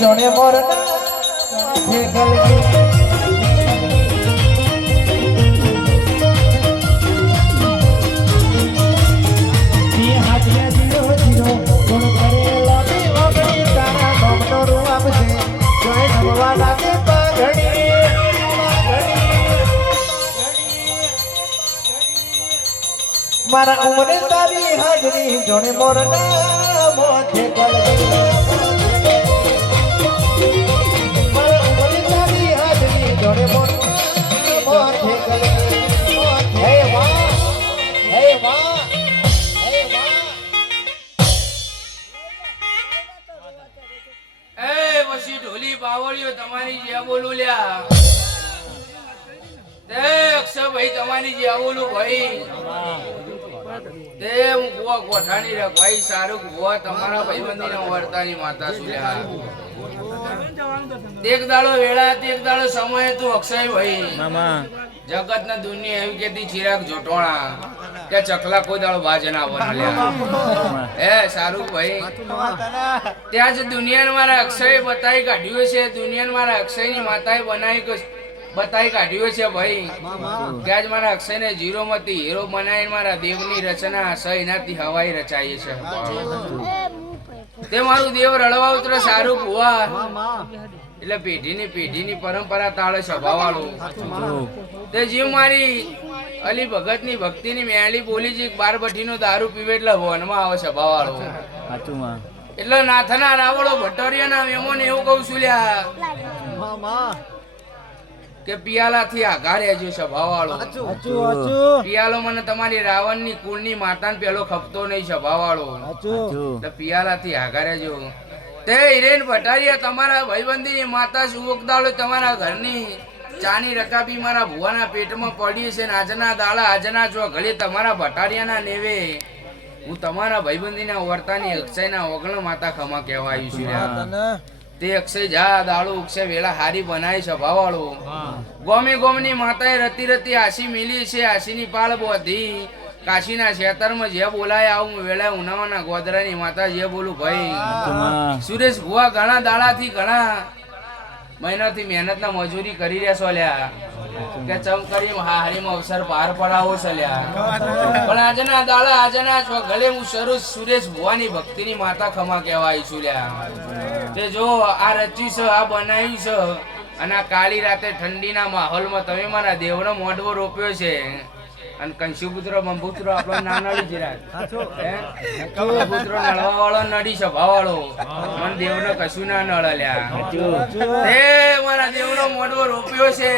જોડે મોરના મારા ઉમરે તારી હાજરી જોડે મોરના મોથે કલગી મારા ઉમરે તારી હાજરી જોડે મોરના મોથે કલગી હે વાહ હે વાહ હે વાહ એ પછી ઢોલી બાવળીઓ તમારી જે બોલું લ્યા તે અક્ષર ભાઈ તમારી જે બોલું ભાઈ તે હું ગોવા ગોઠાણી રે ભાઈ સારું ગોવા તમારા ભાઈબંધીના વર્તાની માતા છું લ્યા એક દાડો વેળા એક દાડો સમય તું અક્ષય ભાઈ મામા જગત ના દુનિયા એવી કેતી ચિરાગ જોટોણા કે ચકલા કોઈ દાડો બાજ ના બને લ્યા એ સારું ભાઈ ત્યાં જ દુનિયાને મારા અક્ષય બતાવી કાઢ્યું છે દુનિયાને મારા અક્ષયની માતાએ બનાવી બતાવી કાઢ્યું છે ભાઈ ત્યાં જ મારા અક્ષયને જીરો માંથી હીરો બનાવીને મારા દેવની રચના સહીનાથી હવાઈ રચાઈ છે તે મારું દેવ રળવા ઉતરે સારું કુવા એટલે પેઢીની પરંપરા તાળે સ્વભાવવાળું તે જીવ મારી અલી ભગતની ભક્તિની મેળી બોલી છે 12 ભઠ્ઠીનો દારૂ પીવે એટલે વનમાં આવે સ્વભાવવાળો એટલે નાથના રાવળો ભટ્ટરિયાના વેમો ને એવું કહું છું લ્યા કે પિયાલાથી આઘા રહેજો સ્વભાવવાળો પિયાલો મને તમારી રાવણની કુળની માતાને પેલો ખપતો નહીં સ્વભાવવાળો એટલે પિયાલાથી આઘા રહેજો તે હિરેન ભટારિયા તમારા ભાઈબંધીની માતા સુવકદાળો તમારા ઘરની ચાની રકાબી મારા ભુવાના પેટમાં પડી છે ને આજના દાડા આજના જો ઘડે તમારા ભટારિયાના નેવે હું તમારા ભાઈબંધીના વર્તાની અક્ષયના ઓગણ માતા ખમા કહેવા આવ્યું છું તે અક્ષય જા દાડો અક્ષય વેળા હારી બનાવી સ્વભાવવાળો ગોમે ગોમની માતાએ રતી રતી આશી મિલી છે આશીની પાળ બોધી કાશીના ખેતરમાં જે બોલાય આવું વેળા ઉનાવાના ગોદરાની માતા જે બોલું ભાઈ સુરેશ ભુવા ઘણા દાડાથી ઘણા મહિનાથી મહેનતના મજૂરી કરી રહ્યા છો લ્યા કે ચમ કરી હારીમાં અવસર પાર પડાવો છે લ્યા પણ આજના દાડા આજના છો ગલે હું સુરેશ ભુવાની ભક્તિની માતા ખમા કહેવાય છું લ્યા તે જો આ રચ્યું છે આ બનાવ્યું છે અને આ કાળી રાતે ઠંડીના માહોલમાં તમે મારા દેવનો મોઢવો રોપ્યો છે અને કંશુપુત્ર બંબુત્ર આપણો ના નડી જીરાજ પુત્ર નળવા વાળો નડી સભા વાળો મને દેવનો કશું ના નળ લ્યા એ મારા દેવનો મોઢવો રોપ્યો છે